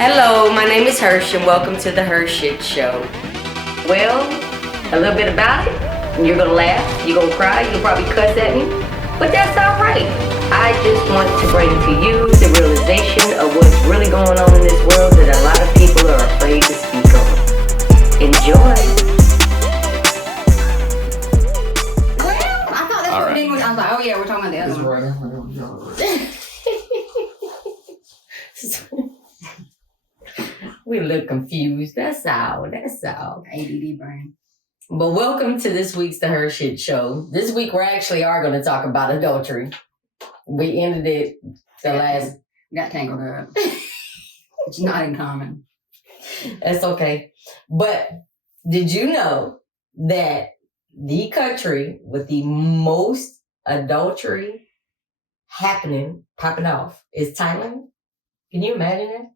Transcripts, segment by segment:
Hello, my name is Hersh and welcome to the HERshyt Show. Well, a little bit about it. You're gonna laugh, you're gonna cry, you'll probably cuss at me, but that's alright. I just want to bring to you the realization of what's really going on in this world that a lot of people are afraid to speak on. Enjoy. Well, I thought that's what we did. I was like, oh yeah, we're talking about the other one. We look confused. That's all. ADD brain. But welcome to this week's The HERshyt Show. This week we actually are going to talk about adultery. We ended it Got tangled up. It's not uncommon. That's okay. But did you know that the country with the most adultery popping off is Thailand? Can you imagine that?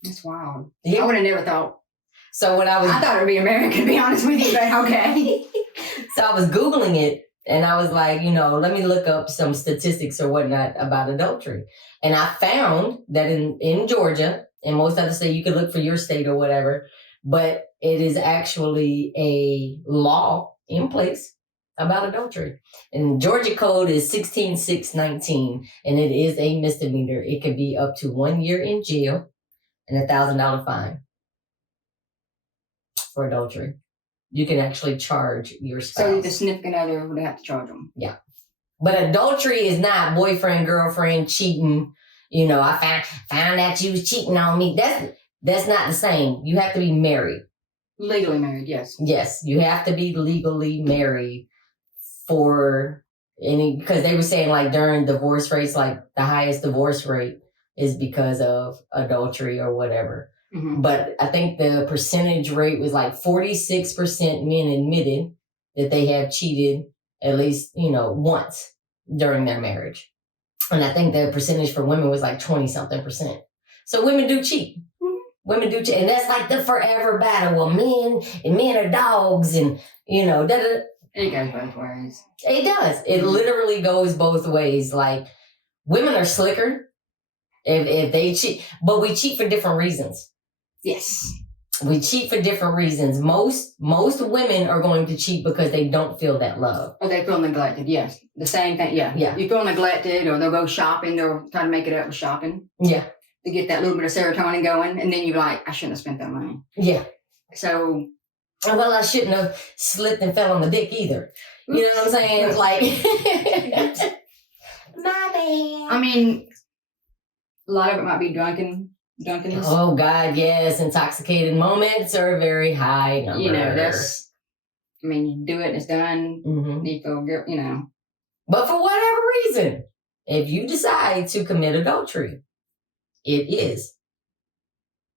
That's wild. Yeah. I would have never thought. So I thought it would be American, to be honest with you, but okay. So I was Googling it and I was like, let me look up some statistics or whatnot about adultery. And I found that in Georgia, and most other states, you could look for your state or whatever, but it is actually a law in place about adultery. And Georgia code is 16619, and it is a misdemeanor. It could be up to 1 year in jail and $1,000 fine for adultery. You can actually charge your spouse. So the significant other would have to charge them. Yeah. But adultery is not boyfriend, girlfriend, cheating. I found out you was cheating on me. That's not the same. You have to be married. Legally married, yes. Yes, you have to be legally married because they were saying like during divorce rates, like the highest divorce rate is because of adultery or whatever. Mm-hmm. But I think the percentage rate was like 46% men admitted that they have cheated at least, once during their marriage. And I think the percentage for women was like 20-something%. So women do cheat. Mm-hmm. Women do cheat. And that's like the forever battle of men are dogs and, It goes both ways. It does. It literally goes both ways. Like women are slicker if they cheat, but we cheat for different reasons. Yes. We cheat for different reasons. Most women are going to cheat because they don't feel that love. Or they feel neglected, yes. The same thing, yeah. Yeah. You feel neglected, or they'll go shopping, they'll try to make it up with shopping. Yeah. To get that little bit of serotonin going, and then you're like, I shouldn't have spent that money. Yeah. So. Well, I shouldn't have slipped and fell on the dick either. You know what I'm saying? It's like, my bad. I mean, a lot of it might be drunkenness. Oh, God, yes. Intoxicated moments are a very high number. You do it and it's done. Mm-hmm. You feel good, But for whatever reason, if you decide to commit adultery, it is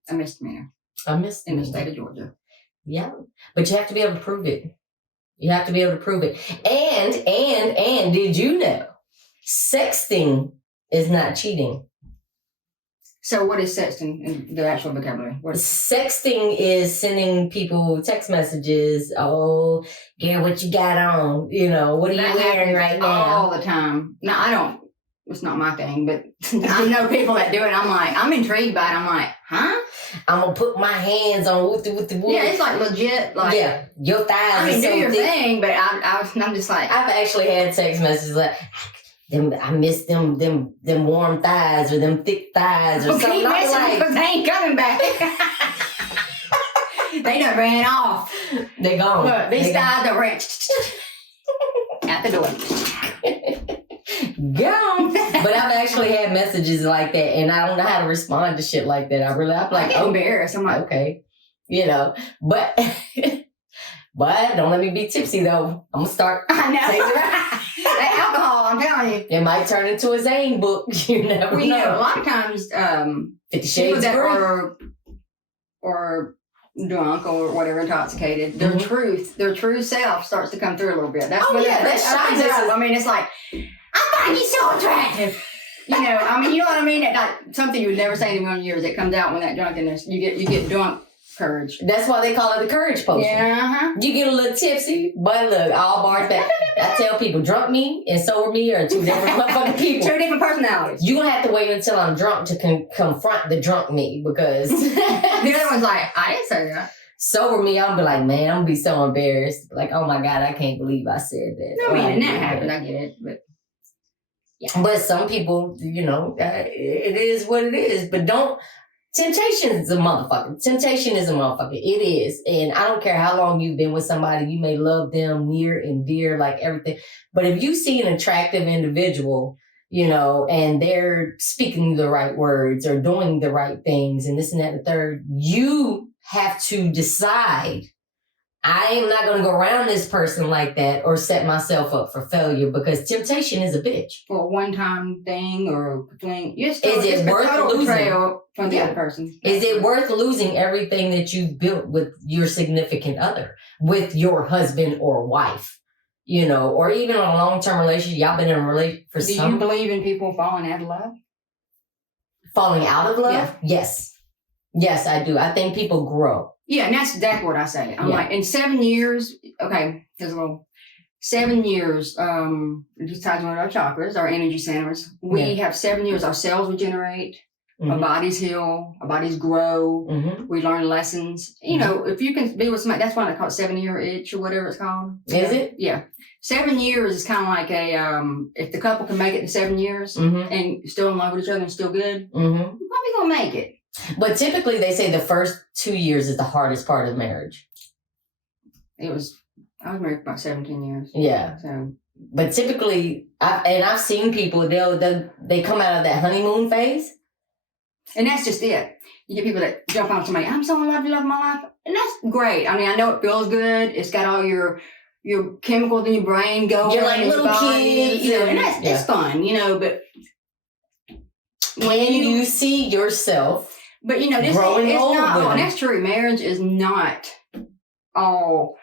a misdemeanor. In the state of Georgia. Yeah. But you have to be able to prove it. You have to be able to prove it. And did you know sexting is not cheating? So what is sexting in the actual vocabulary? Sexting is sending people text messages. Oh, girl, what you got on? What are you wearing right now? All the time. No, I don't. It's not my thing, but I know people that do it. I'm like, I'm intrigued by it. I'm like, huh? I'm going to put my hands on whoop. Yeah, it's like legit. Like, yeah, your thighs are so do your thick. Thing, but I'm just like. I've actually had text messages like, I miss them warm thighs or them thick thighs or something. Because they ain't coming back. They done ran off. They gone. Look, these thighs done ran at the door. Gone. But I've actually had messages like that, and I don't know how to respond to shit like that. I'm like, I'm embarrassed. I'm like, okay, but don't let me be tipsy though. I'm gonna start. I know. That alcohol, I'm telling you. It might turn into a Zane book. You never know. A lot of times, 50 Shades that Grey or drunk or whatever, intoxicated, their true self starts to come through a little bit. That's that's shyness. I mean, it's like, I find you so attractive. You know what I mean? Like something you would never say in a million years that comes out when that drunkenness. You get drunk courage. That's why they call it the courage potion. Yeah. You get a little tipsy, but look, all bars back. I tell people, drunk me and sober me are two different motherfucking people. Two different personalities. You're going to have to wait until I'm drunk to confront the drunk me because... the other one's like, I didn't say that. Sober me, I'll be like, man, I'm going to be so embarrassed. Like, oh my God, I can't believe I said that. I mean, and that happened, I get it, but... Yeah. But some people, it is what it is. But temptation is a motherfucker. Temptation is a motherfucker. It is. And I don't care how long you've been with somebody, you may love them near and dear, like everything. But if you see an attractive individual, and they're speaking the right words or doing the right things and this and that and the third, you have to decide, I am not going to go around this person like that or set myself up for failure because temptation is a bitch. For a one-time thing or thing. Is it worth losing? From the other person. Is it worth losing everything that you've built with your significant other, with your husband or wife? Or even on a long-term relationship, y'all been in a relationship for Do you believe in people falling out of love? Falling out of love? Yeah. Yes. Yes, I do. I think people grow. Yeah, and that's exactly what I say. I'm like, in 7 years, okay, there's a little 7 years, it just ties into our chakras, our energy centers. We have 7 years, our cells regenerate, our bodies heal, our bodies grow, we learn lessons. If you can be with somebody, that's why they call it 7-year itch or whatever it's called. Is it? Yeah. 7 years is kind of like if the couple can make it to 7 years and still in love with each other and still good, you're probably going to make it. But typically they say the first 2 years is the hardest part of marriage. I was married for about 17 years. Yeah. So, but typically, I've seen people, they come out of that honeymoon phase. And that's just it. You get people that jump on somebody, I'm so in love, you love my life. And that's great. I mean, I know it feels good. It's got all your chemicals in your brain going. You're like little kids. And that's it's fun, but when you see yourself. But this it's not all, and that's true. Marriage is not all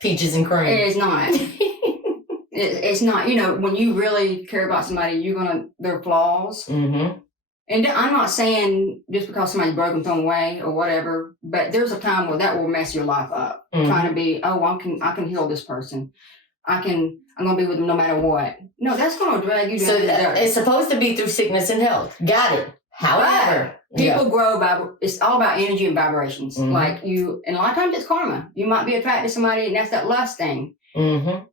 peaches and cream. It is not. It's not. When you really care about somebody, their flaws. Mm-hmm. And I'm not saying just because somebody's broken some way or whatever, but there's a time where that will mess your life up. Mm-hmm. Trying to be, I can heal this person. I'm gonna be with them no matter what. No, that's gonna drag you down. So it's supposed to be through sickness and health. Got it. However, people grow by, it's all about energy and vibrations. Mm-hmm. Like and a lot of times it's karma. You might be attracted to somebody and that's that lust thing. Mm-hmm.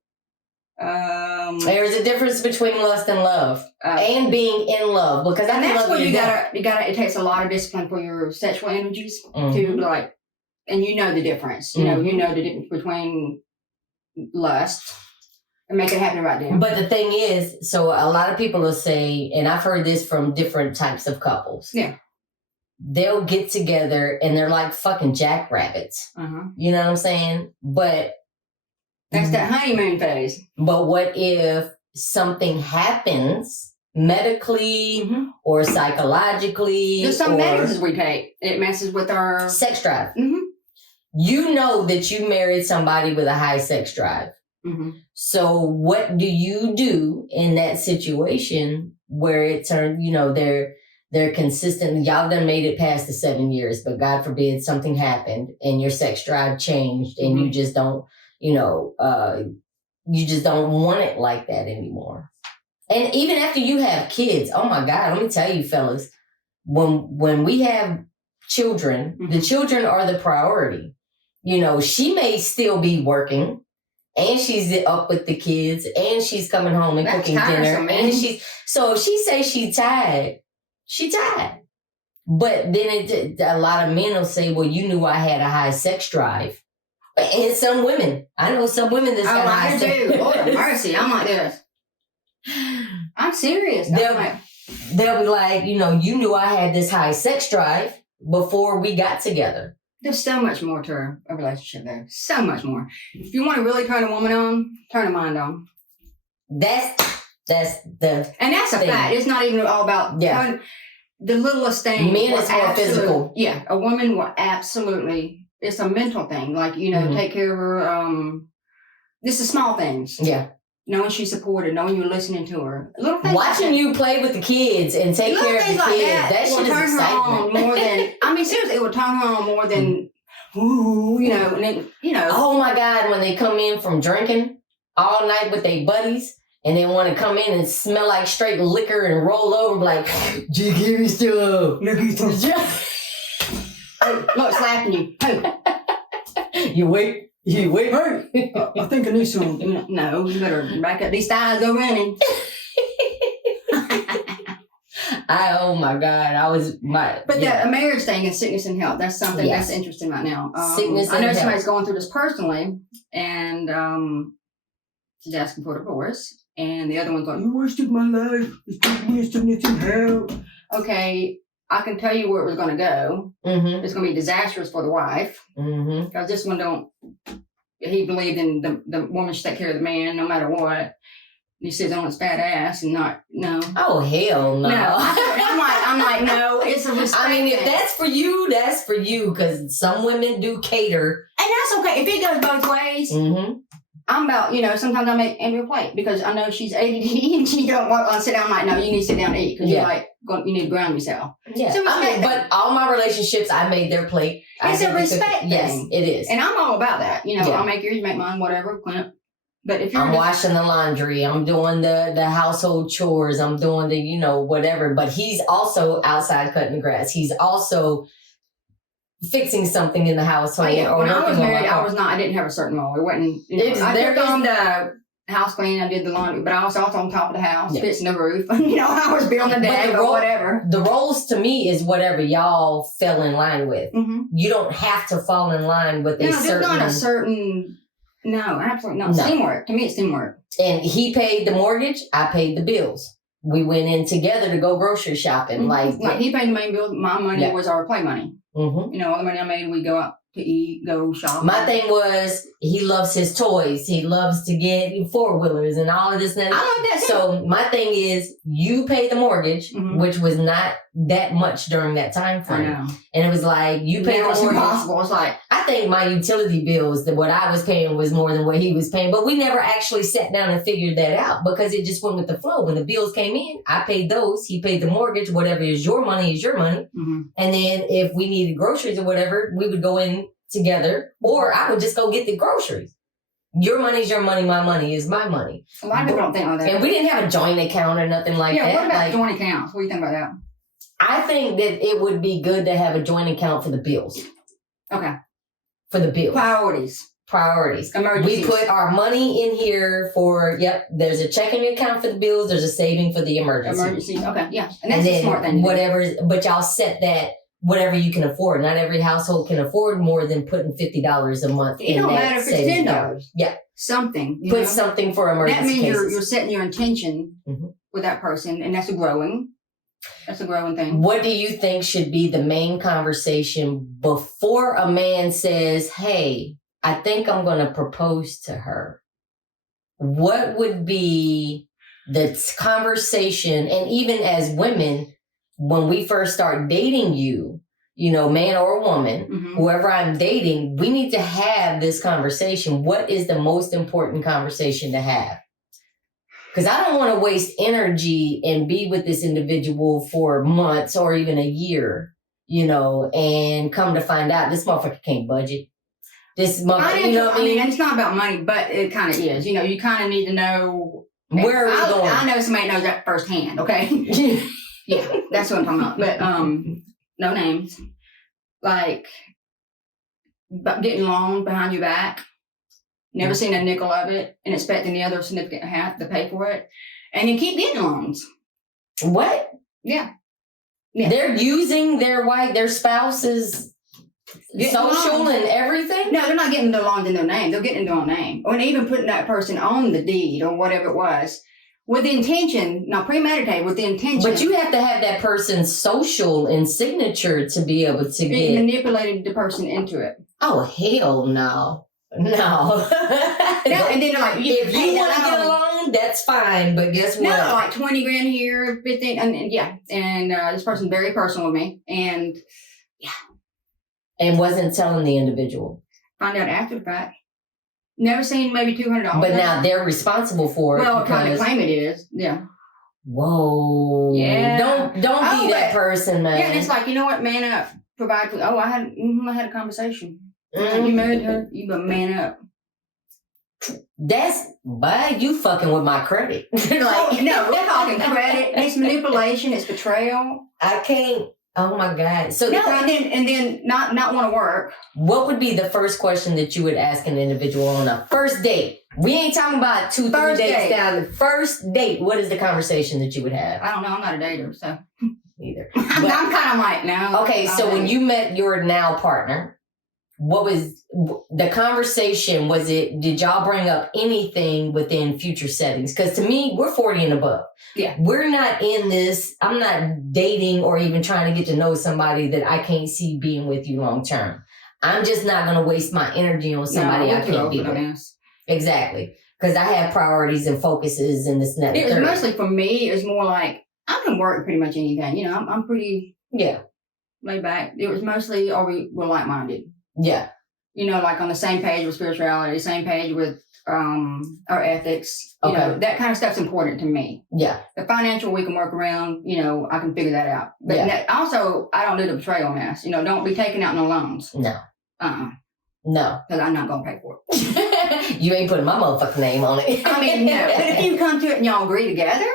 There's a difference between lust and love and being in love because that's where you gotta, it takes a lot of discipline for your sexual energies to and the difference. You know the difference between lust and make it happen right then. But the thing is, so a lot of people will say, and I've heard this from different types of couples. Yeah. They'll get together and they're like fucking jackrabbits. Uh-huh. You know what I'm saying? But that's that honeymoon phase. But what if something happens medically or psychologically? There's some medicines we take. It messes with our sex drive. Mm-hmm. You know that you married somebody with a high sex drive. Mm-hmm. So what do you do in that situation where it turned, they're consistent. Y'all done made it past the 7 years, but God forbid something happened and your sex drive changed and you just don't, you just don't want it like that anymore. And even after you have kids, oh my God, let me tell you fellas, when we have children, the children are the priority. She may still be working and she's up with the kids and she's coming home and cooking dinner. And so if she says she tired. But then a lot of men will say, well, you knew I had a high sex drive. And some women, I know some women that's got high sex drive. Lord have mercy, I'm like this. I'm serious. They'll be like, you knew I had this high sex drive before we got together. There's so much more to a relationship there. So much more. If you want to really turn a woman on, turn her mind on. That's the and that's a fact. It's not even all about the littlest thing. Men is more physical. Yeah, a woman will absolutely. It's a mental thing. Like take care of her. This is small things. Yeah. Knowing she's supported, knowing you're listening to her. Little things. Watching you play with the kids and take care of the kids. That shit is excitement. More than seriously, it will turn her on more than and then Oh my God, when they come in from drinking. all night with their buddies and then want to come in and smell like straight liquor and roll over like, just give me stuff. Look, hey, look, slapping you. Hey. You wait. Hey, I think I need some. No, you better back up these thighs, go running. Oh my God, But the marriage thing and sickness and health, that's something that's interesting right now. Sickness and I know health. somebody's going through this personally, and she's asking for divorce, and the other one's like, you wasted my life. It's sickness and health. Okay, I can tell you where it was going to go. Mm-hmm. It's going to be disastrous for the wife. Mm-hmm. Because this one he believed in the woman should take care of the man no matter what. He says on his fat ass and no. Oh, hell no. No. I'm like, no, it's a respect. I mean, if that's for you, that's for you. Because some women do cater. And that's okay. If it goes both ways, I'm about, sometimes I make Andrew a plate because I know she's ADD and she don't want to sit down. I'm like, no, you need to sit down and eat because you're like, you need to ground yourself. Yeah. So but all my relationships, I made their plate. It's a respect thing. Yes, it is. And I'm all about that. I'll make yours, you make mine, whatever, clean up. But if you're I'm washing the laundry, I'm doing the household chores, I'm doing the, whatever. But he's also outside cutting the grass. He's also fixing something in the household. Oh, yeah. When I was married, I didn't have a certain role. It wasn't, I took on the house cleaning, I did the laundry, but I was also on top of the house, fixing the roof. I was building the deck or whatever. The roles to me is whatever y'all fell in line with. Mm-hmm. You don't have to fall in line with there's not a certain... No, absolutely not. No. Teamwork. To me, it's teamwork. And he paid the mortgage. I paid the bills. We went in together to go grocery shopping. Mm-hmm. Like he paid the main bill. My money was our play money. Mm-hmm. All the money I made, we go out to eat, go shopping. My thing was he loves his toys. He loves to get 4-wheelers and all of this. And I like that too. So my thing is you pay the mortgage, which was not that much during that time frame. I know. And it was like you pay the mortgage. Impossible. It's like I think my utility bills, that what I was paying was more than what he was paying. But we never actually sat down and figured that out because it just went with the flow. When the bills came in, I paid those. He paid the mortgage. Whatever is your money is your money. Mm-hmm. And then if we needed groceries or whatever, we would go in together, or I would just go get the groceries. Your money's your money. My money is my money. A lot of people don't think like that. And we didn't have a joint account or nothing like that. Yeah, what about joint accounts? What do you think about that? I think that it would be good to have a joint account for the bills. Okay. For the bills. Priorities. Emergencies. We put our money in here for, there's a checking account for the bills. There's a saving for the emergencies. Okay, yeah. And that's a smart thing. But y'all set that whatever you can afford. Not every household can afford more than putting $50 a month in that. It don't matter if it's $10. Yeah. Something. Put something for emergency That means cases. You're setting your intention with that person, and that's a growing thing. What do you think should be the main conversation before a man says, hey, I think I'm going to propose to her? What would be the conversation? And even as women, when we first start dating you, man or woman, whoever I'm dating, we need to have this conversation. What is the most important conversation to have? Because I don't want to waste energy and be with this individual for months or even a year, and come to find out this motherfucker can't budget. This motherfucker, you know what I mean? And it's not about money, but it kind of is. You kind of need to know where are we going. I know somebody knows that firsthand, okay? Yeah, that's what I'm talking about. But no names. Like, getting loans behind your back. Never seen a nickel of it and expecting the other significant half to pay for it. And you keep getting loans. What? Yeah. They're using their spouse's social and everything? No, they're not getting the loans in their name. They're getting in their own name. Or even putting that person on the deed or whatever it was. With the intention, not premeditated, with the intention. But you have to have that person's social and signature to be able to get... manipulated the person into it. Oh, hell no. No. No, and then they're like, if you want to get a loan, that's fine. But guess what? No, like 20 grand here, 15, and yeah. And this person's very personal with me, and yeah. And wasn't telling the individual. Find out after the fact. Never seen maybe $200. But now they're responsible for it. Well, kind of claim it is. Yeah. Whoa. Yeah. Don't be that person, man. Yeah, and it's like, you know what? Man up. Provide for. I had a conversation. You married her, you better man up. But you fucking with my credit. Like, no, we're talking credit. It's manipulation. It's betrayal. I can't. Oh my God. So no, and then not want to work. What would be the first question that you would ask an individual on a first date? We ain't talking about 2-3 dates down. The first date. What is the conversation that you would have? I don't know. I'm not a dater, so either. I'm kind of like now. Okay, so when you met your now partner, what was the conversation? Did y'all bring up anything within future settings? Because to me, we're 40 and above. Yeah. We're not in this. I'm not dating or even trying to get to know somebody that I can't see being with you long term. I'm just not going to waste my energy on somebody I can't be with. Exactly. Because I have priorities and focuses and this and that. It was mostly for me, it was more like, I can work pretty much anything. You know, I'm pretty laid back. It was mostly, we're like-minded. Yeah. You know, like on the same page with spirituality, same page with our ethics. You know, that kind of stuff's important to me. Yeah. The financial we can work around, you know, I can figure that out. But also, I don't do the betrayal mess. You know, don't be taking out no loans. No. No. Because I'm not going to pay for it. You ain't putting my motherfucking name on it. I mean, no. But if you come to it and y'all agree together,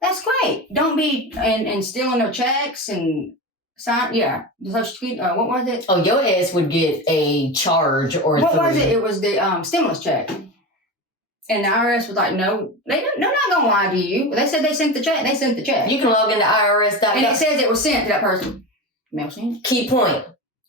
that's great. Don't be and stealing their checks and sign. Yeah. The Social Security, what was it? Oh, your ass would get a charge or what was it? It was the stimulus check. And the IRS was like, no, they're not going to lie to you. They said they sent the check. They sent the check. You can log into IRS.gov. And it says it was sent to that person. Mail sent. Key point.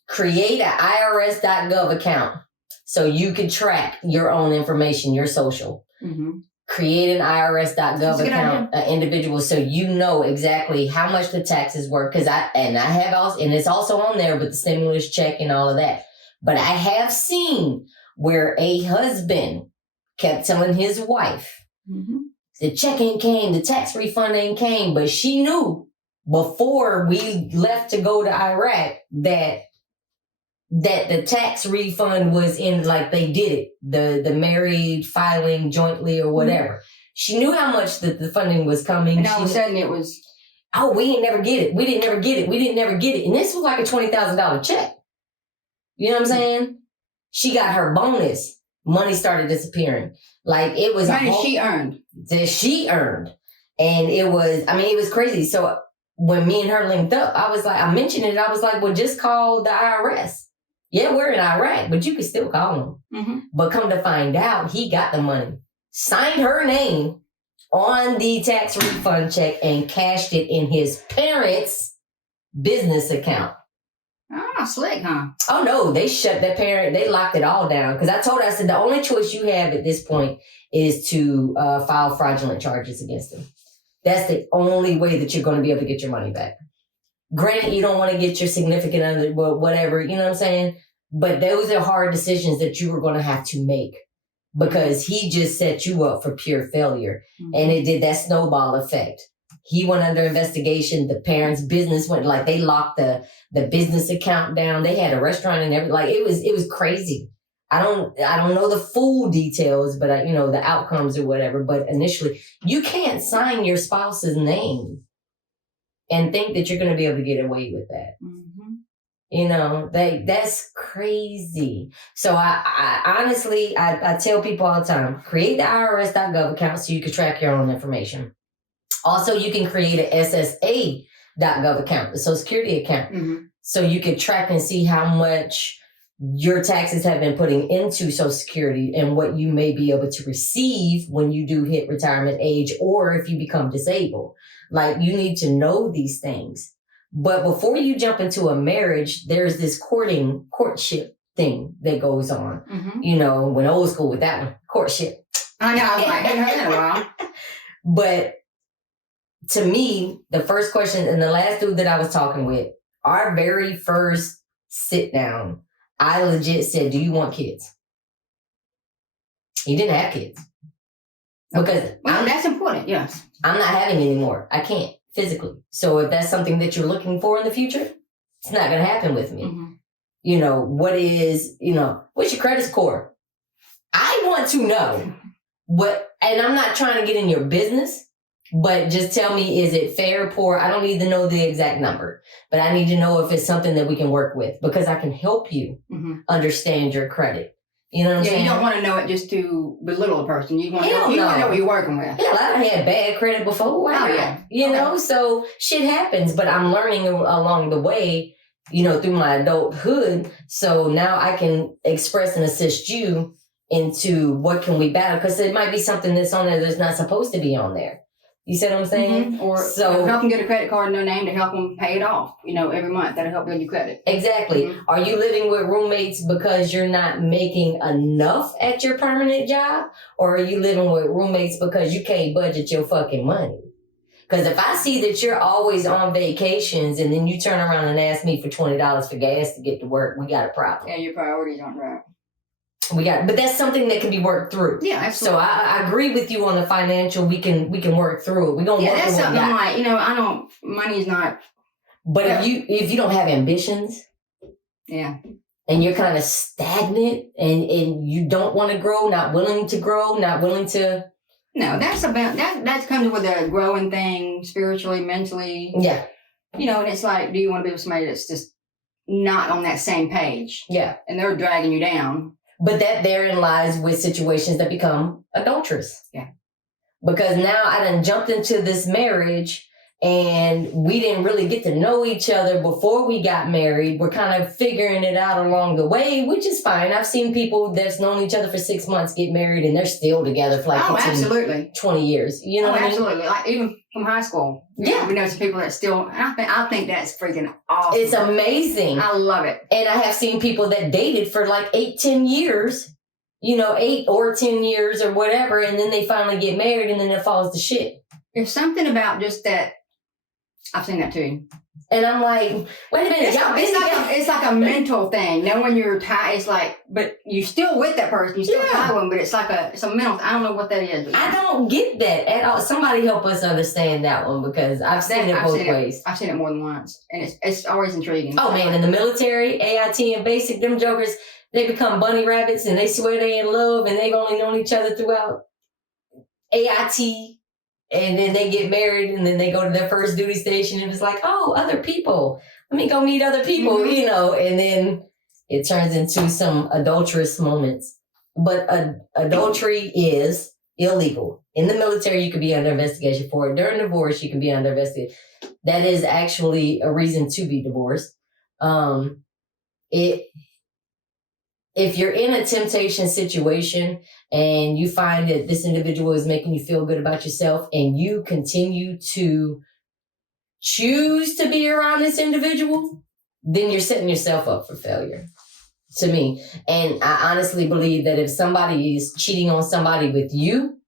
Create an IRS.gov account so you can track your own information, your social. Mm-hmm. Create an IRS.gov account, an individual, so you know exactly how much the taxes were. Because I have also, and it's also on there with the stimulus check and all of that. But I have seen where a husband kept telling his wife, the check ain't came, the tax refund ain't came, but she knew before we left to go to Iraq that the tax refund was in, like they did it, the married filing jointly or whatever. Mm-hmm. She knew how much the funding was coming. And all of a sudden it was, we didn't never get it. We didn't never get it. We didn't never get it. And this was like a $20,000 check. You know what I'm saying? She got her bonus. Money started disappearing. Like it was money she earned. That she earned. And it was crazy. So when me and her linked up, I mentioned it. I was like, well, just call the IRS. Yeah, we're in Iraq, but you can still call him. Mm-hmm. But come to find out, he got the money, signed her name on the tax refund check, and cashed it in his parents' business account. Ah, slick, huh? Oh, no, they they locked it all down. Because I told her, I said, the only choice you have at this point is to file fraudulent charges against them. That's the only way that you're going to be able to get your money back. Granted, you don't want to get your significant other, whatever, you know what I'm saying? But those are hard decisions that you were going to have to make because he just set you up for pure failure. Mm-hmm. And it did that snowball effect. He went under investigation. The parents' business went, like, they locked the business account down. They had a restaurant and everything. Like, it was crazy. I don't know the full details, but the outcomes or whatever. But initially, you can't sign your spouse's name and think that you're going to be able to get away with that. Mm-hmm. That's crazy. So I honestly, I tell people all the time, create the IRS.gov account so you can track your own information. Also, you can create an SSA.gov account, the Social Security account, so you can track and see how much your taxes have been putting into Social Security and what you may be able to receive when you do hit retirement age or if you become disabled. Like, you need to know these things. But before you jump into a marriage, there's this courtship thing that goes on. Mm-hmm. When old school with that one, courtship. I know, I hadn't heard that in a while. But to me, the first question, and the last dude that I was talking with, our very first sit down, I legit said, do you want kids? He didn't have kids. Because that's important, yes. I'm not having any more. I can't physically. So if that's something that you're looking for in the future, it's not going to happen with me. Mm-hmm. What's your credit score? I want to know and I'm not trying to get in your business, but just tell me, is it fair, poor? I don't need to know the exact number, but I need to know if it's something that we can work with because I can help you understand your credit. You know what I'm saying? You don't want to know it just to belittle a person. You want to know what you're working with. Hell, I had bad credit before. You know, so shit happens, but I'm learning along the way, through my adulthood. So now I can express and assist you into what can we battle, because it might be something that's on there that's not supposed to be on there. You see what I'm saying? Mm-hmm. Or help them get a credit card in their name to help them pay it off, every month. That'll help build your credit. Exactly. Mm-hmm. Are you living with roommates because you're not making enough at your permanent job? Or are you living with roommates because you can't budget your fucking money? Because if I see that you're always on vacations and then you turn around and ask me for $20 for gas to get to work, we got a problem. Yeah, your priorities aren't right. But that's something that can be worked through. Yeah, absolutely. So I agree with you on the financial. We can work through it. We're gonna work that's something I'm like, money's not. But if you don't have ambitions, and you're kind of stagnant, and you don't want to grow, not willing to grow, not willing to. No, that's about that comes with a growing thing spiritually, mentally. Yeah. And it's like, do you want to be with somebody that's just not on that same page? Yeah. And they're dragging you down. But that therein lies with situations that become adulterous. Yeah. Because now I done jumped into this marriage and we didn't really get to know each other before we got married. We're kind of figuring it out along the way, which is fine. I've seen people that's known each other for 6 months get married and they're still together for 20 years. You know what I mean? Absolutely. Like even from high school. Yeah. We know some people that still, I think that's freaking awesome. It's amazing. I love it. And I have seen people that dated for 8-10 years, 8 or 10 years or whatever, and then they finally get married and then it falls to shit. There's something about just that. I've seen that too. And I'm like, wait a minute. It's like a mental thing. Now when you're tired, it's like, but you're still with that person. You're still tired with them, but it's a mental, I don't know what that is. I don't get that at all. Somebody help us understand that one, because I've seen it both ways. I've seen it more than once. And it's always intriguing. Oh man, in the military, AIT and basic, them jokers, they become bunny rabbits and they swear they in love and they've only known each other throughout AIT. And then they get married and then they go to their first duty station and it's like, oh, other people. Let me go meet other people, and then it turns into some adulterous moments. But adultery is illegal. In the military, you could be under investigation for it. During divorce, you can be under investigation. That is actually a reason to be divorced. If you're in a temptation situation and you find that this individual is making you feel good about yourself and you continue to choose to be around this individual, then you're setting yourself up for failure, to me. And I honestly believe that if somebody is cheating on somebody with you,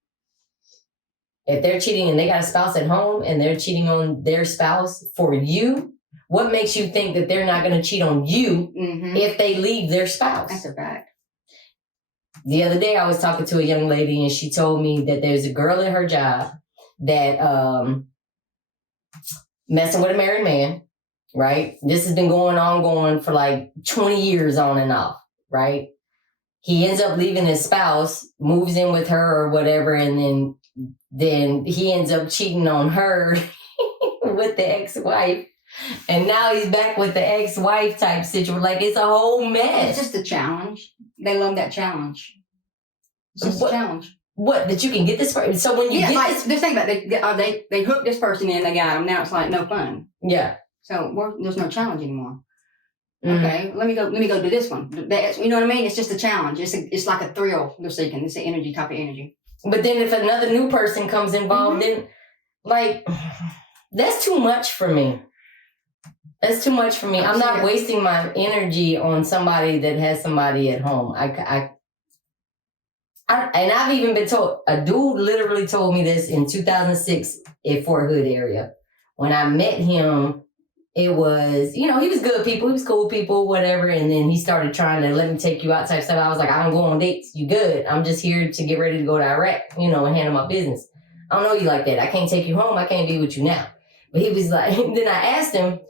if they're cheating and they got a spouse at home and they're cheating on their spouse for you, what makes you think that they're not going to cheat on you if they leave their spouse? That's a fact. The other day, I was talking to a young lady, and she told me that there's a girl at her job that messing with a married man, right? This has been going for 20 years on and off, right? He ends up leaving his spouse, moves in with her or whatever, and then he ends up cheating on her with the ex-wife. And now he's back with the ex-wife type situation. It's a whole mess. It's just a challenge. They love that challenge. It's just a challenge. What? That you can get this person? So when you get this... They're saying that they hooked this person in, they got him. Now it's no fun. Yeah. So there's no challenge anymore. Mm-hmm. Okay, let me go do this one. You know what I mean? It's just a challenge. It's like a thrill they're seeking. It's an energy, type of energy. But then if another new person comes involved, then that's too much for me. That's too much for me. I'm not wasting my energy on somebody that has somebody at home. And I've even been told, a dude literally told me this in 2006 in Fort Hood area. When I met him, it was, he was good people. He was cool people, whatever. And then he started trying to let me take you out type stuff. I was like, I don't go on dates. You good. I'm just here to get ready to go to Iraq, and handle my business. I don't know you like that. I can't take you home. I can't be with you now. But he was like, then I asked him,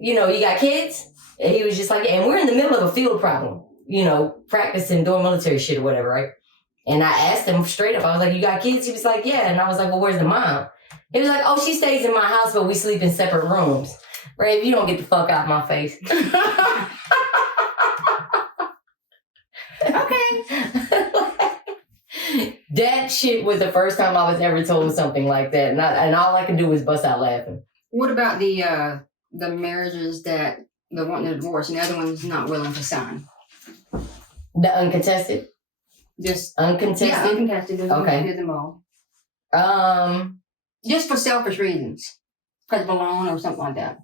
you got kids? And he was just like, and we're in the middle of a field problem, practicing, doing military shit or whatever, right? And I asked him straight up, I was like, you got kids? He was like, yeah. And I was like, well, where's the mom? He was like, oh, she stays in my house, but we sleep in separate rooms. Ray, you don't get the fuck out of my face. Okay. That shit was the first time I was ever told something like that. And all I could do was bust out laughing. What about the marriages that the one to divorce and the other one's not willing to sign? The uncontested? Just uncontested? Yeah, uncontested. There's okay. No kids involved. Just for selfish reasons. Because of a loan or something like that.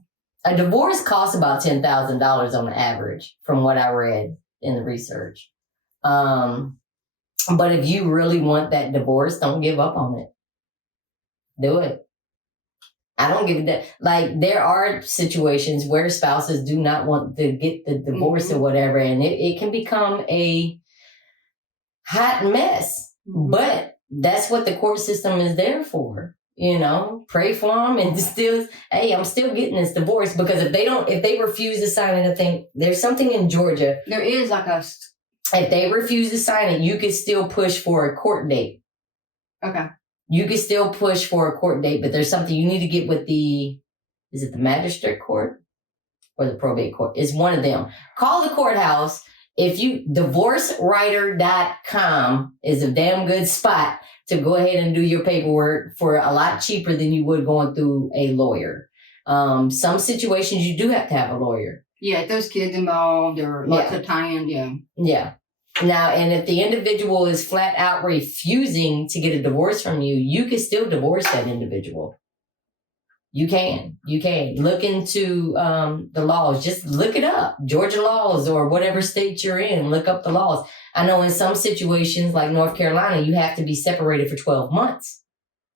A divorce costs about $10,000 on average, from what I read in the research. But if you really want that divorce, don't give up on it. Do it. I don't give a damn. Like, there are situations where spouses do not want to get the divorce or whatever, and it can become a hot mess. But that's what the court system is there for. You know, pray for them and still, hey, I'm still getting this divorce, because if they refuse to sign it, I think there's something in Georgia. There is like a... If they refuse to sign it, you could still push for a court date. Okay. You could still push for a court date, but there's something you need to get with is it the magistrate court or the probate court? It's one of them. Call the courthouse. Divorcewriter.com is a damn good spot to go ahead and do your paperwork for a lot cheaper than you would going through a lawyer. Some situations you do have to have a lawyer. Yeah, if there's kids involved or lots of tie-in, Yeah. Now, and if the individual is flat out refusing to get a divorce from you, you can still divorce that individual. You can. Look into the laws. Just look it up. Georgia laws or whatever state you're in. Look up the laws. I know in some situations like North Carolina, you have to be separated for 12 months.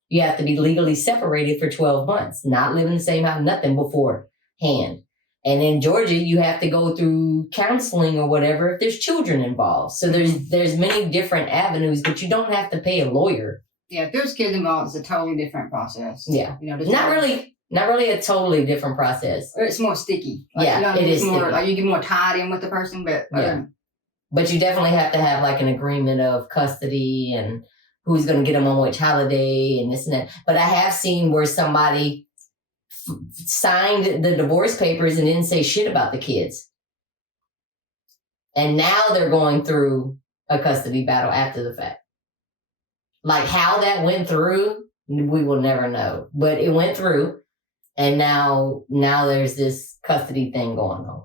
You have to be legally separated for 12 months. Not living in the same house, nothing beforehand. And in Georgia, you have to go through counseling or whatever if there's children involved. So there's many different avenues, but you don't have to pay a lawyer. Yeah, if there's kids involved, it's a totally different process. Yeah. Not really a totally different process. Or it's more sticky. It is more sticky. like you get more tied in with the person, but But you definitely have to have like an agreement of custody and who's going to get them on which holiday and this and that. But I have seen where somebody signed the divorce papers and didn't say shit about the kids. And now they're going through a custody battle after the fact. Like how that went through, we will never know. But it went through, and now there's this custody thing going on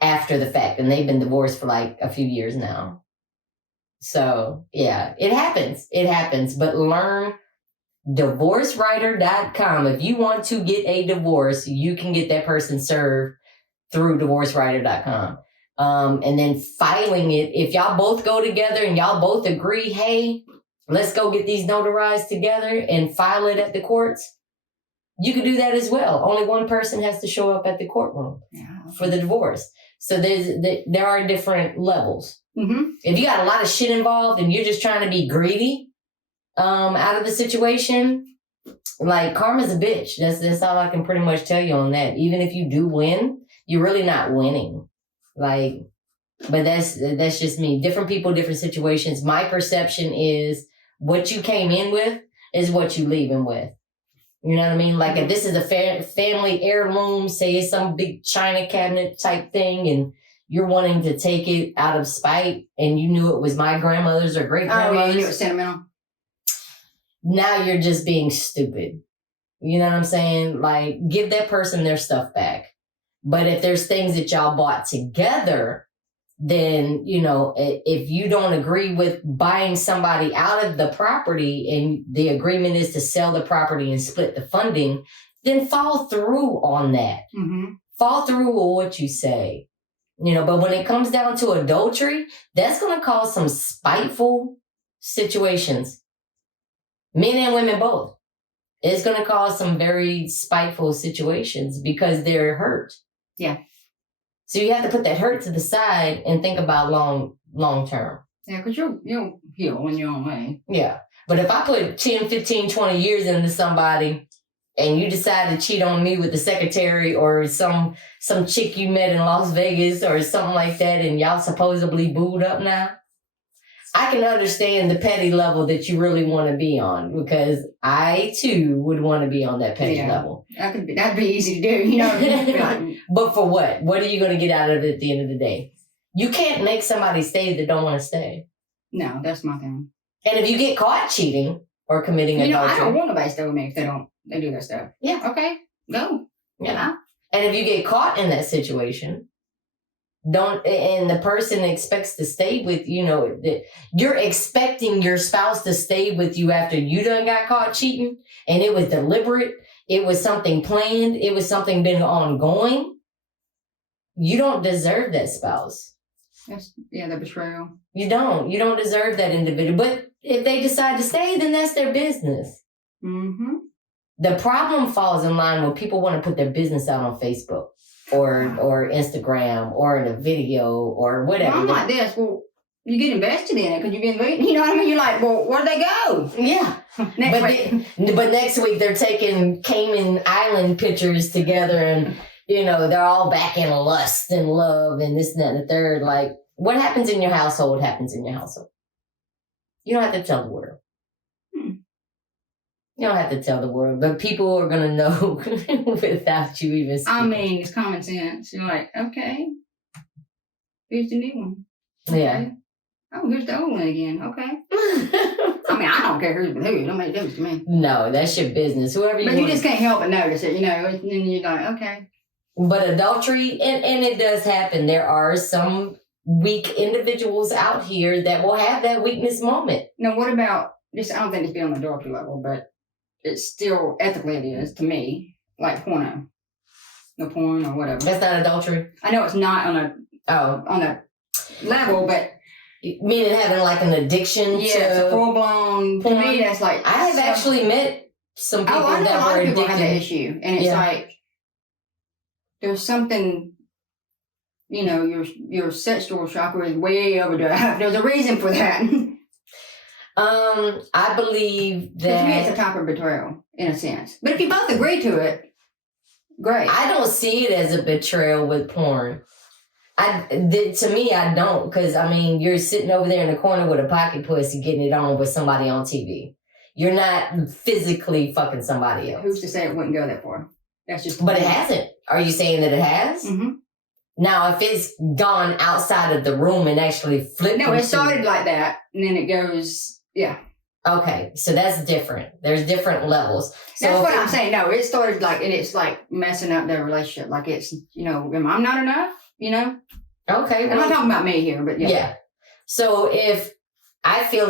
after the fact. And they've been divorced for like a few years now. So, yeah, it happens. But learn divorcewriter.com. If you want to get a divorce, you can get that person served through divorcewriter.com. And then filing it. If y'all both go together and y'all both agree, hey, let's go get these notarized together and file it at the courts, you can do that as well. Only one person has to show up at the courtroom for the divorce. So there are different levels. Mm-hmm. If you got a lot of shit involved and you're just trying to be greedy out of the situation, like karma's a bitch. That's all I can pretty much tell you on that. Even if you do win, you're really not winning. Like, but that's just me. Different people, different situations. My perception is what you came in with is what you leaving with. You know what I mean? Like if this is a family heirloom, say it's some big china cabinet type thing, and you're wanting to take it out of spite, and you knew it was my grandmother's or great grandmother's. Oh, yeah, you knew it was sentimental. Now you're just being stupid. You know what I'm saying? Like, give that person their stuff back. But if there's things that y'all bought together, then, you know, if you don't agree with buying somebody out of the property and the agreement is to sell the property and split the funding, then follow through on that. Mm-hmm. Follow through with what you say. You know, but when it comes down to adultery, that's going to cause some spiteful situations. Men and women both. It's going to cause some very spiteful situations because they're hurt. Yeah. So you have to put that hurt to the side and think about long term. Yeah, because you'll heal in your own way. Yeah. But if I put 10, 15, 20 years into somebody and you decide to cheat on me with the secretary or some chick you met in Las Vegas or something like that and y'all supposedly booed up now, I can understand the petty level that you really want to be on, because I too would want to be on that petty level. That'd be easy to do, you know. But for what? What are you going to get out of it at the end of the day? You can't make somebody stay that don't want to stay. No, that's my thing. And if you get caught cheating or committing adultery. I don't want nobody to stay with me if they do that stuff. Yeah. Okay, go. Yeah. And if you get caught in that situation, and the person expects to stay with, you're expecting your spouse to stay with you after you done got caught cheating, and it was deliberate, it was something planned, it was something been ongoing. You don't deserve that spouse. The betrayal. You don't deserve that individual. But if they decide to stay, then that's their business. Mm-hmm. The problem falls in line when people want to put their business out on Facebook or Instagram or in a video or whatever. Well, I'm like this. Well, you get invested in it because you've been reading. You know what I mean? You're like, well, where'd they go? Yeah. But next week they're taking Cayman Island pictures together and, they're all back in lust and love and this and that and the third. Like, what happens in your household happens in your household. You don't have to tell the world. You don't have to tell the world, but people are going to know without you even speaking. I mean, it's common sense. You're like, okay, here's the new one. Okay. Yeah. Oh, here's the old one again. Okay. I mean, I don't care who's with who. It don't make a difference to me. No, that's your business. Whoever you But you just can't help but notice it, and then you're like, okay. But adultery, and it does happen. There are some weak individuals out here that will have that weakness moment. Now, what about this? I don't think it's been on the adultery level, but it's still, ethically it is, to me, like porno. The porn or whatever. That's not adultery? I know it's not on a level, but... Meaning having like an addiction it's a full-blown... porn. To me, that's like... I have actually met some people I know that a lot were of people addicted. have that issue. And it's like, there's something... your sexual chakra is way overdrive. There's a reason for that. I believe that... To me, it's a type of betrayal, in a sense. But if you both agree to it, great. I don't see it as a betrayal with porn. To me, I don't, because, you're sitting over there in the corner with a pocket pussy getting it on with somebody on TV. You're not physically fucking somebody else. Who's to say it wouldn't go that far? That's just... But it hasn't. Are you saying that it has? Mm-hmm. Now, if it's gone outside of the room and actually flipped... No, it started like that, and then it goes... Yeah. Okay, so that's different. There's different levels. So that's what I'm saying. No, it started like, and it's like messing up their relationship. Like it's, am I not enough? Okay. I'm not talking about me here, but yeah. Yeah. So if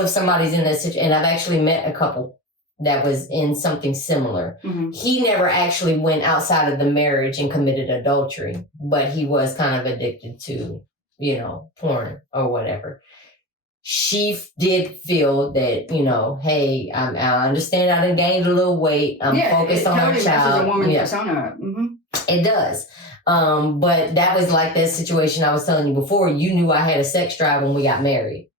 somebody's in that situation, and I've actually met a couple that was in something similar. Mm-hmm. He never actually went outside of the marriage and committed adultery, but he was kind of addicted to, porn or whatever. She did feel that, hey, I understand I done gained a little weight. I'm focused on our child. A woman persona. Mm-hmm. It does. But that was like that situation I was telling you before. You knew I had a sex drive when we got married.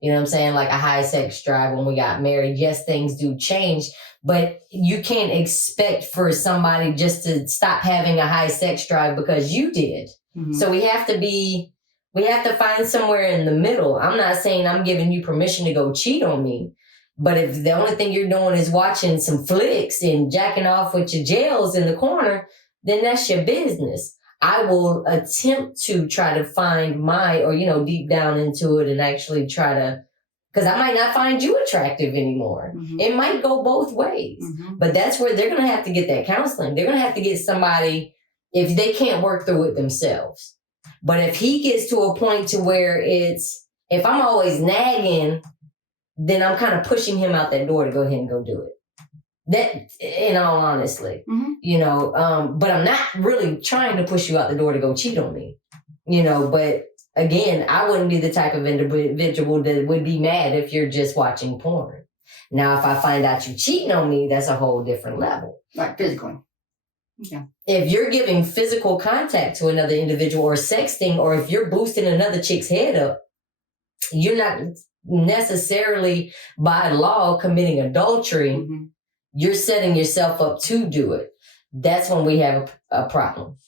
You know what I'm saying? Like a high sex drive when we got married. Yes, things do change, but you can't expect for somebody just to stop having a high sex drive because you did. Mm-hmm. So we have to find somewhere in the middle. I'm not saying I'm giving you permission to go cheat on me, but if the only thing you're doing is watching some flicks and jacking off with your gels in the corner, then that's your business. I will attempt to try to find deep down into it and actually try to, because I might not find you attractive anymore. Mm-hmm. It might go both ways, but that's where they're going to have to get that counseling. They're going to have to get somebody if they can't work through it themselves. But if he gets to a point to where if I'm always nagging, then I'm kind of pushing him out that door to go ahead and go do it. That, in all honesty, but I'm not really trying to push you out the door to go cheat on me, but again, I wouldn't be the type of individual that would be mad if you're just watching porn. Now, if I find out you cheating on me, that's a whole different level. Like physically. Okay. If you're giving physical contact to another individual or sexting, or if you're boosting another chick's head up, you're not necessarily by law committing adultery. Mm-hmm. You're setting yourself up to do it. That's when we have a problem.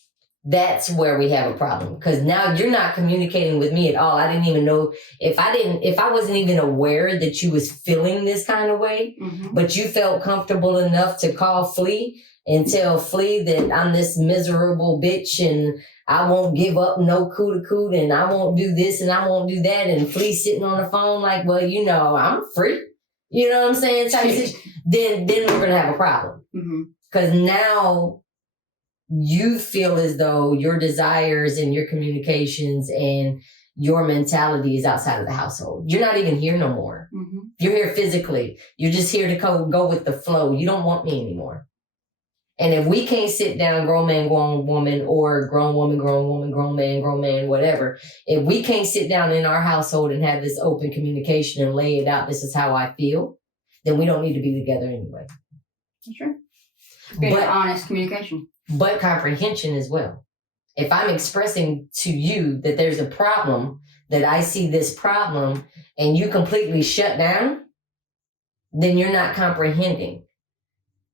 That's where we have a problem. Because now you're not communicating with me at all. I didn't even know if I wasn't even aware that you was feeling this kind of way, but you felt comfortable enough to call Flea and tell Flea that I'm this miserable bitch and I won't give up no coot and I won't do this and I won't do that. And Flea sitting on the phone like, well, I'm free. You know what I'm saying? Then we're going to have a problem. Because now you feel as though your desires and your communications and your mentality is outside of the household. You're not even here no more. You're here physically. You're just here to go with the flow. You don't want me anymore. And if we can't sit down, grown man, grown woman, or grown woman, grown man, whatever, if we can't sit down in our household and have this open communication and lay it out, this is how I feel, then we don't need to be together anyway. Sure. But honest communication. But comprehension as well. If I'm expressing to you that there's a problem, that I see this problem, and you completely shut down, then you're not comprehending.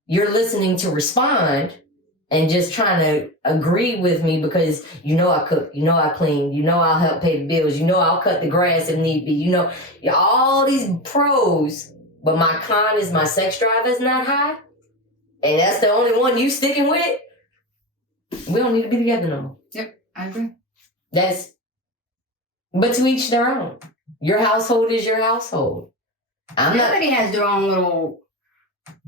You're listening to respond and just trying to agree with me because you know I cook, you know I clean, you know I'll help pay the bills, you know I'll cut the grass if need be, you know, all these pros, but my con is my sex drive is not high, and that's the only one you sticking with. We don't need to be together no more. Yep, I agree. But to each their own. Your household is your household. Everybody has their own little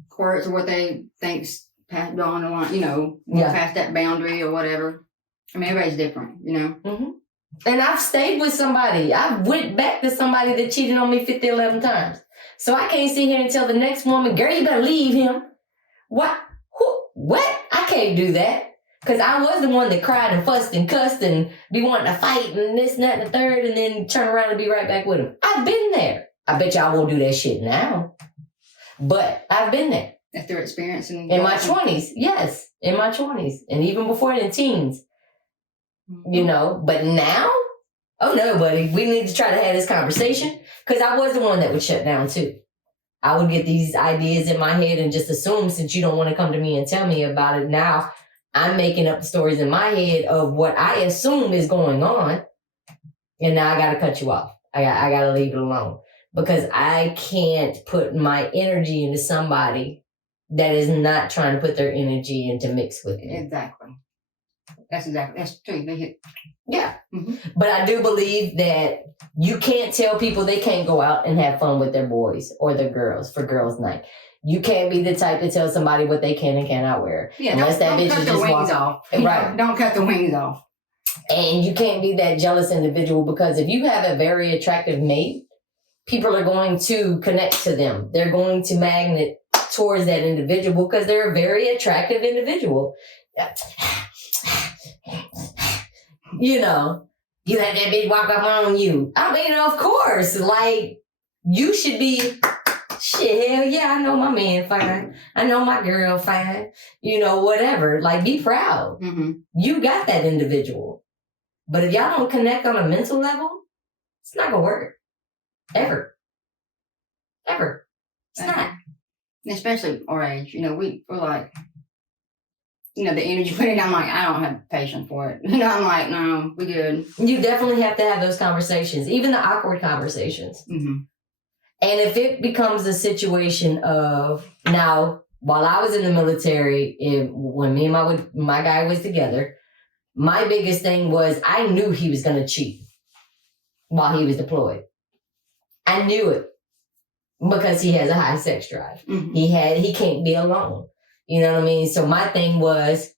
quirks or what they think's past on the line, past that boundary or whatever. I mean, everybody's different, And I've stayed with somebody. I went back to somebody that cheated on me 50, 11 times. So I can't sit here and tell the next woman, girl, you better leave him. What? What? I can't do that. Because I was the one that cried and fussed and cussed and be wanting to fight and this and that and the third and then turn around and be right back with him. I've been there. I bet y'all won't do that shit now. But I've been there. That's their experience. In my 20s, yes. In my 20s. And even before in teens. But now? Oh no, buddy. We need to try to have this conversation. Because I was the one that would shut down too. I would get these ideas in my head and just assume since you don't want to come to me and tell me about it now, I'm making up stories in my head of what I assume is going on. And now I got to cut you off. I got to leave it alone. Because I can't put my energy into somebody that is not trying to put their energy into mix with me. Exactly. That's true. Yeah. But I do believe that you can't tell people they can't go out and have fun with their boys or their girls for girls' night. You can't be the type to tell somebody what they can and cannot wear. Yeah, unless that bitch is just wings off. Right. Don't cut the wings off. And you can't be that jealous individual because if you have a very attractive mate, people are going to connect to them. They're going to magnet towards that individual because they're a very attractive individual. You let that bitch walk up on you. I mean, of course, like, you should be, shit, hell yeah, I know my man fine. I know my girl fine. Whatever. Like, be proud. You got that individual. But if y'all don't connect on a mental level, it's not going to work. Ever. It's not. Especially our age. We're like, the energy put it, I'm like, I don't have patience for it. I'm like, no, we good. You definitely have to have those conversations, even the awkward conversations. And if it becomes a situation of, now, while I was in the military, when me and my guy was together, my biggest thing was I knew he was going to cheat while he was deployed. I knew it because he has a high sex drive. He can't be alone. You know what I mean? So my thing was,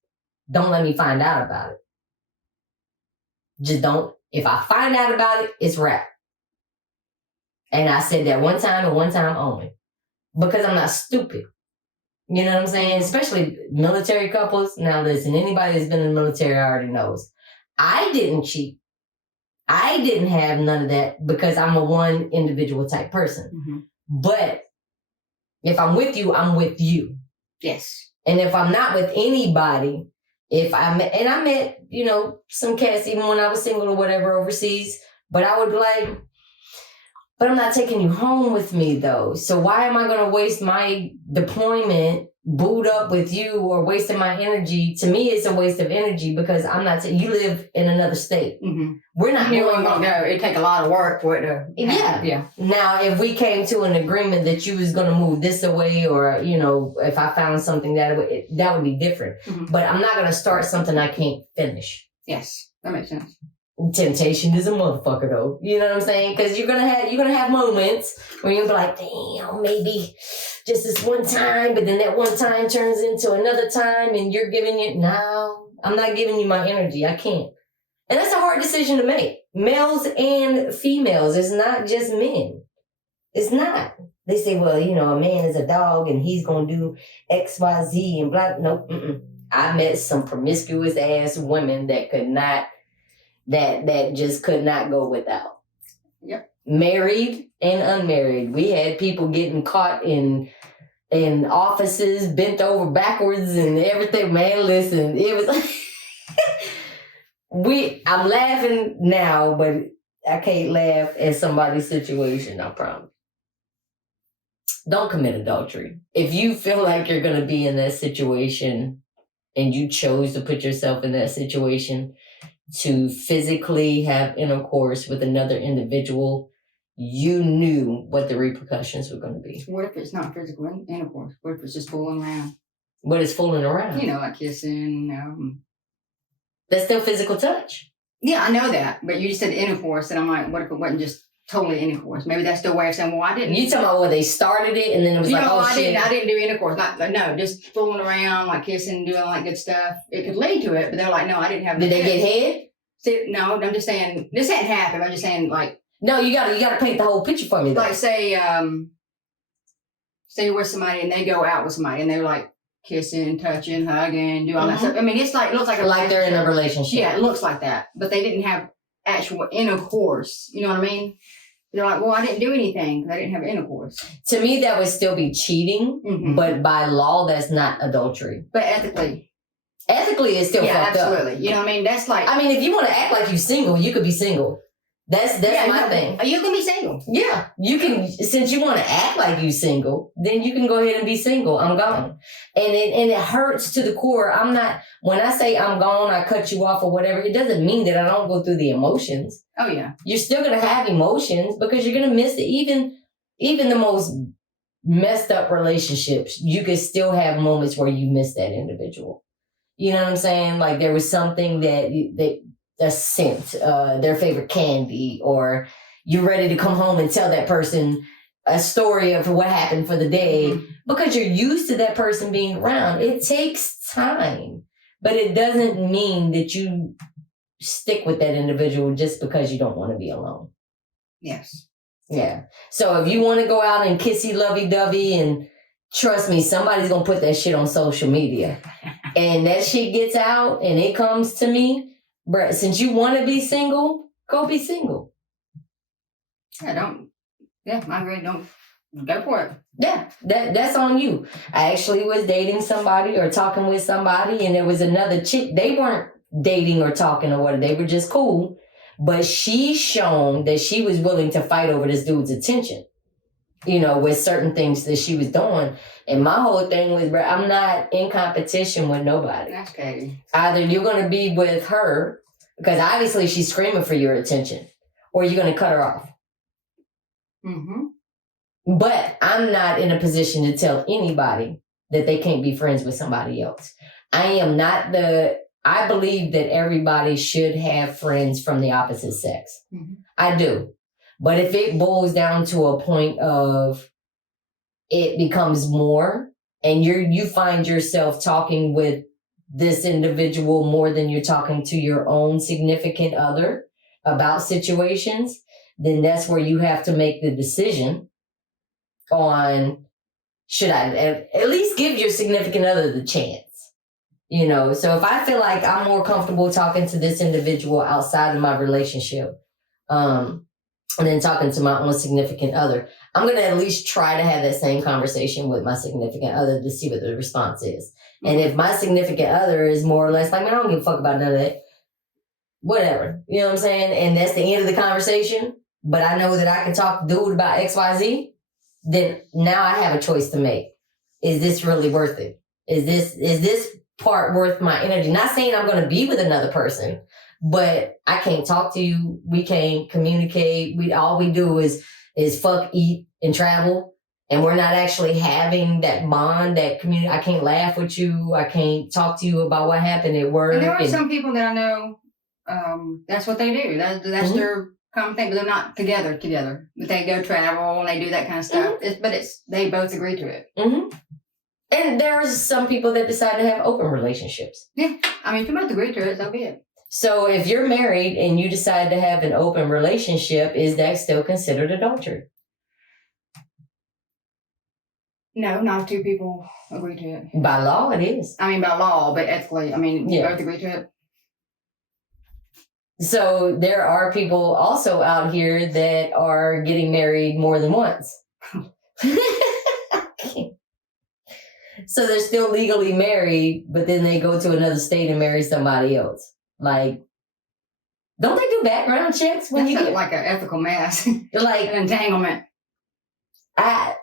don't let me find out about it. Just don't. If I find out about it, it's rap. And I said that one time and one time only. Because I'm not stupid. You know what I'm saying? Especially military couples. Now listen, anybody that's been in the military already knows. I didn't cheat. I didn't have none of that because I'm a one individual type person. But if I'm with you, I'm with you. Yes. And if I'm not with anybody, I met, some cats even when I was single or whatever overseas, but I would be like, but I'm not taking you home with me though. So why am I going to waste my deployment booed up with you or wasting my energy? To me, it's a waste of energy because I'm not saying you live in another state. We're not going to go. It'd take a lot of work for it to happen. Yeah. Now, if we came to an agreement that you was going to move this away or, if I found something that would be different. But I'm not going to start something I can't finish. Yes, that makes sense. Temptation is a motherfucker, though. You know what I'm saying? Because you're gonna have moments where you'll be like, damn, maybe just this one time, but then that one time turns into another time, and you're giving it. No, I'm not giving you my energy. I can't. And that's a hard decision to make. Males and females. It's not just men. It's not. They say, well, a man is a dog and he's gonna do X, Y, Z, and blah. Nope. I met some promiscuous ass women that could not. That just could not go without. Yep. Married and unmarried. We had people getting caught in offices, bent over backwards and everything. Man, listen, it was I'm laughing now, but I can't laugh at somebody's situation, I promise. Don't commit adultery. If you feel like you're gonna be in that situation and you chose to put yourself in that situation, to physically have intercourse with another individual, you knew what the repercussions were going to be. What if it's not physical intercourse? What if it's just fooling around? What is fooling around? Like kissing. That's still physical touch. Yeah, I know that. But you just said intercourse, and I'm like, what if it wasn't just totally intercourse? Maybe that's the way of saying, well, I didn't. You talking about when they started it, and then it was I didn't do intercourse. No, just fooling around, like kissing, doing all that good stuff. It could lead to it, but they're like, no, I didn't have. Did they get head? See, no, I'm just saying this hadn't happened. I'm just saying, like, no, you gotta paint the whole picture for me. Though. Like, say you're with somebody and they go out with somebody and they're like kissing, touching, hugging, do all that stuff. I mean, it looks like they're in a relationship. Yeah, it looks like that, but they didn't have actual intercourse. You know what I mean? They're like, well, I didn't do anything because I didn't have intercourse. To me, that would still be cheating, but by law, that's not adultery. But ethically, it's still fucked up. Absolutely. You know what I mean? That's like... I mean, if you want to act like you're single, you could be single. That's my thing. You can be single. Yeah. You can, since you want to act like you're single, then you can go ahead and be single. I'm gone. And it hurts to the core. When I say I'm gone, I cut you off or whatever, it doesn't mean that I don't go through the emotions. Oh, yeah. You're still going to have emotions because you're going to miss it. Even the most messed up relationships, you can still have moments where you miss that individual. You know what I'm saying? Like there was something a scent, their favorite candy, or you're ready to come home and tell that person a story of what happened for the day because you're used to that person being around. It takes time, but it doesn't mean that you stick with that individual just because you don't want to be alone. Yes. Yeah. So if you want to go out and kissy lovey-dovey, and trust me, somebody's going to put that shit on social media. And that shit gets out and it comes to me, bruh, since you want to be single, go be single. I agree. Don't go for it. Yeah, that's on you. I actually was dating somebody or talking with somebody, and there was another chick. They weren't dating or talking or whatever. They were just cool. But she shown that she was willing to fight over this dude's attention, with certain things that she was doing. And my whole thing was, bro, I'm not in competition with nobody. That's Katie. Either you're going to be with her, because obviously she's screaming for your attention, or you're going to cut her off. But I'm not in a position to tell anybody that they can't be friends with somebody else. I believe that everybody should have friends from the opposite sex. I do. But if it boils down to a point of it becomes more, and you find yourself talking with this individual more than you're talking to your own significant other about situations, then that's where you have to make the decision on, should I at least give your significant other the chance? So if I feel like I'm more comfortable talking to this individual outside of my relationship, and then talking to my own significant other, I'm going to at least try to have that same conversation with my significant other to see what the response is. And if my significant other is more or less like, man, I don't give a fuck about none of that, whatever, you know what I'm saying? And that's the end of the conversation, but I know that I can talk to dude about XYZ, then now I have a choice to make. Is this really worth it? Is this part worth my energy? Not saying I'm going to be with another person, but I can't talk to you. We can't communicate. All we do is fuck, eat, and travel. And we're not actually having that bond, that community. I can't laugh with you. I can't talk to you about what happened at work. And there are some people that I know, that's what they do. That's their common thing, but they're not together. But they go travel and they do that kind of stuff. They both agree to it. Mm-hmm. And there's some people that decide to have open relationships. Yeah. I mean, if you both agree to it, so be it. So if you're married and you decide to have an open relationship, is that still considered adultery? No, not if two people agree to it. By law, it is. I mean, by law, but ethically, I mean, you both agree to it. So there are people also out here that are getting married more than once. So they're still legally married, but then they go to another state and marry somebody else. Like, don't they do background checks when you get like an ethical mess, like an entanglement? I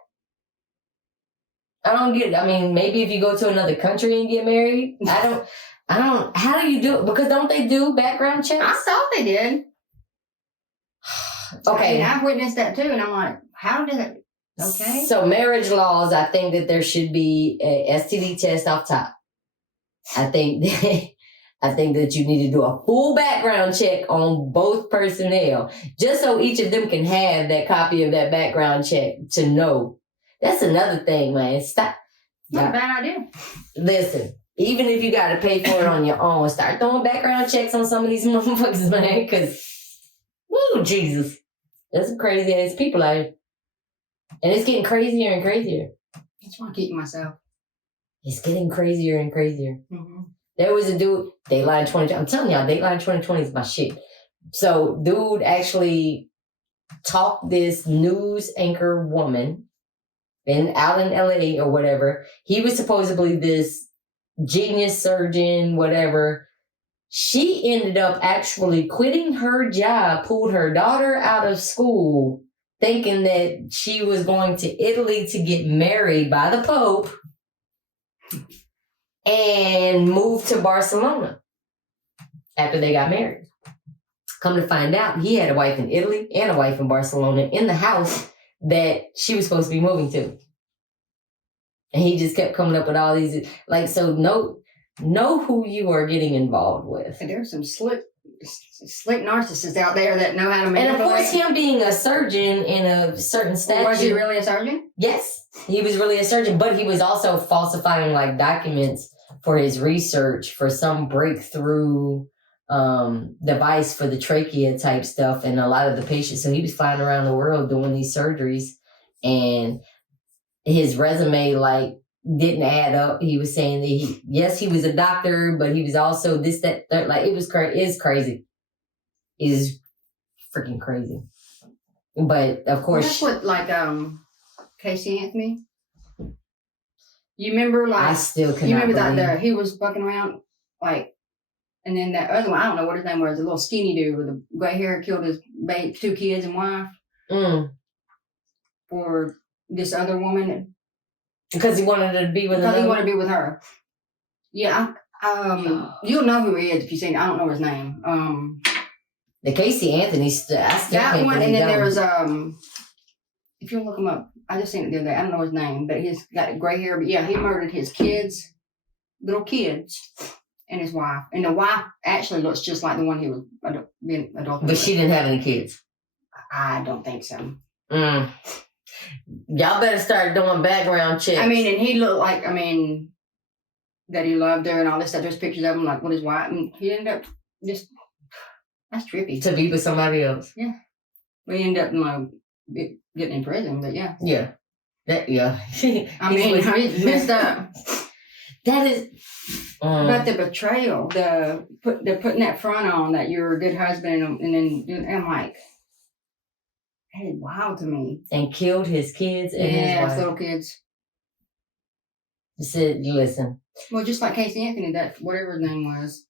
don't get it. I mean, maybe if you go to another country and get married, I don't. How do you do it? Because don't they do background checks? I thought they did. Okay, I mean, I've witnessed that too, and I'm like, how did it? Okay. So marriage laws, I think that there should be a STD test off top. I think that you need to do a full background check on both personnel, just so each of them can have that copy of that background check to know. That's another thing, man. Stop. Not a bad idea. Listen, even if you got to pay for it on your own, start throwing background checks on some of these motherfuckers, man, because, woo, Jesus. There's some crazy ass people out here. And it's getting crazier and crazier. That's why I keep myself. It's getting crazier and crazier. Mm-hmm. There was a dude, Dateline 2020. I'm telling y'all, Dateline 2020 is my shit. So, dude actually talked this news anchor woman out in LA or whatever. He was supposedly this genius surgeon, whatever. She ended up actually quitting her job, pulled her daughter out of school, thinking that she was going to Italy to get married by the Pope and moved to Barcelona after they got married. Come to find out, he had a wife in Italy and a wife in Barcelona in the house that she was supposed to be moving to. And he just kept coming up with all these, like, so know who you are getting involved with. And there's some slick narcissists out there that know how to manipulate. And of course, him being a surgeon in a certain stature. Was he really a surgeon? Yes, he was really a surgeon, but he was also falsifying like documents for his research for some breakthrough device for the trachea type stuff and a lot of the patients. So he was flying around the world doing these surgeries, and his resume like didn't add up. He was saying that he was a doctor, but he was also this, that, third. Like, it's crazy. It is freaking crazy. But of course, that's what, like, Casey Anthony. You remember, like, I still cannot. You remember that there? He was fucking around, like, and then that other one, I don't know what his name was, the little skinny dude with the gray hair, killed his 2 kids and wife. For this other woman. Because he wanted to be with her. Because he wanted to be with her. Yeah. You'll know who he is if you see him. I don't know his name. The Casey Anthony, I still that one, and then there was, if you look him up, I just seen it the other day. I don't know his name, but he's got gray hair. But yeah, he murdered his kids, little kids, and his wife. And the wife actually looks just like the one he was being adulterated with. But she didn't have any kids. I don't think so. Y'all better start doing background checks. I mean, and he looked like, that he loved her and all this stuff. There's pictures of him, like, with his wife. And he ended up just, that's trippy. To be with somebody else. Yeah. But he ended up, getting in prison, but yeah. Yeah. Yeah. He's messed up. That is... But the betrayal, the putting that front on that you're a good husband, and then I'm like, that is wild to me. And killed his kids and his wife. Little kids. Said, listen. Well, just like Casey Anthony, that whatever his name was,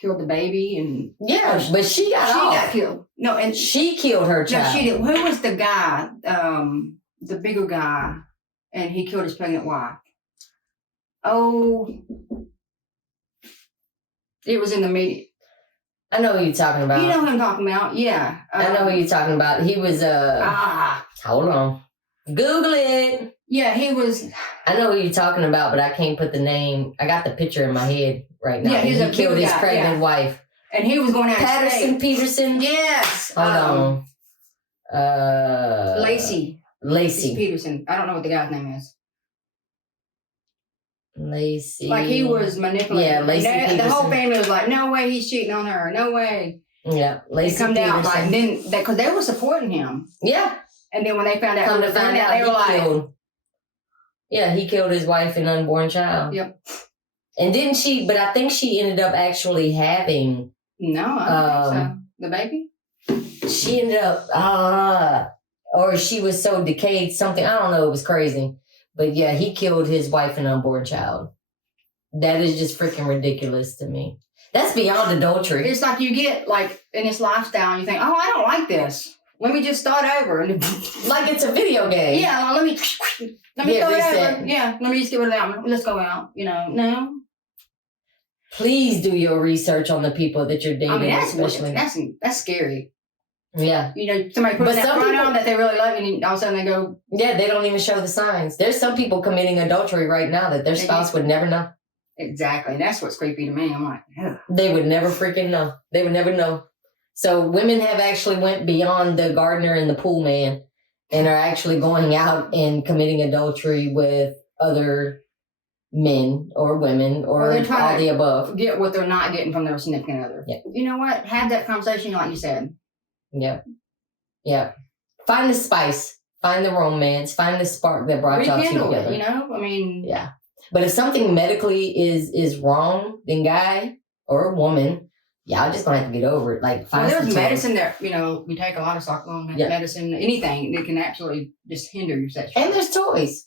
killed the baby and but she got killed. No, and she killed her child. No, she did. Who was the guy? The bigger guy, and he killed his pregnant wife. Oh, it was in the media. I know who you're talking about. You know who I'm talking about? Yeah. I know who you're talking about. He was hold on. Google it. Yeah, he was. I know who you're talking about, but I can't put the name. I got the picture in my head right now. Yeah, he killed his pregnant wife And he was going out of state. Peterson? Yes. Hold on. Lacey Peterson. I don't know what the guy's name is. Lacey. Like he was manipulating. Yeah, Lacey Peterson. The whole family was like, no way he's cheating on her. No way. Yeah, Lacey Peterson. Out like then because they were supporting him. Yeah. And then when they found out, they were like, yeah, he killed his wife and unborn child. Yep. And didn't she? But I think she ended up actually having. No, I don't think so. The baby. She ended up, or she was so decayed. Something I don't know. It was crazy. But yeah, he killed his wife and unborn child. That is just freaking ridiculous to me. That's beyond adultery. It's like you get like in this lifestyle and you think, oh, I don't like this. Let me just start over. And like it's a video game. Yeah, let me start over. Yeah, let me just get rid of that one. Let's go out. No. Please do your research on the people that you're dating. I mean, especially. That's scary. Yeah. Somebody puts that front on that they really love you and all of a sudden they go. Yeah, they don't even show the signs. There's some people committing adultery right now that their spouse would never know. Exactly. That's what's creepy to me. I'm like, ugh. They would never freaking know. They would never know. So women have actually went beyond the gardener and the pool man and are actually going out and committing adultery with other men or women or all the above. Get what they're not getting from their significant other. Yeah. You know what? Have that conversation like you said. Yep. Yeah. Find the spice. Find the romance. Find the spark that brought y'all two together. I mean. Yeah. But if something medically is wrong, then guy or woman, y'all just gonna have to get over it. Like, there's medicine that, we take a lot of medicine, anything that can actually just hinder your sexuality. And there's toys.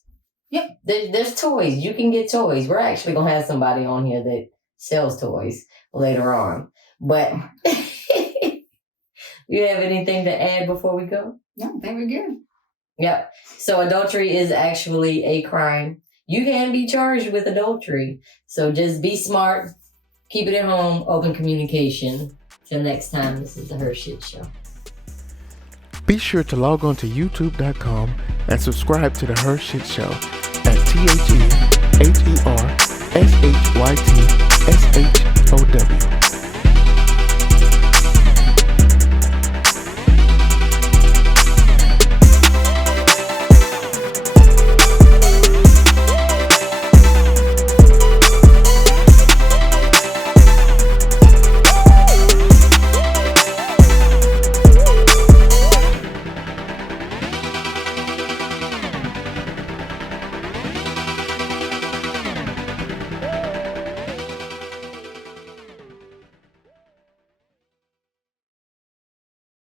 Yep. There's toys. You can get toys. We're actually gonna have somebody on here that sells toys later on. But you have anything to add before we go? No, I think we're good. Yep. So adultery is actually a crime. You can be charged with adultery. So just be smart. Keep it at home. Open communication. Till next time, this is the HERshyt Show. Be sure to log on to youtube.com and subscribe to the HERshyt Show at TheRShytShow.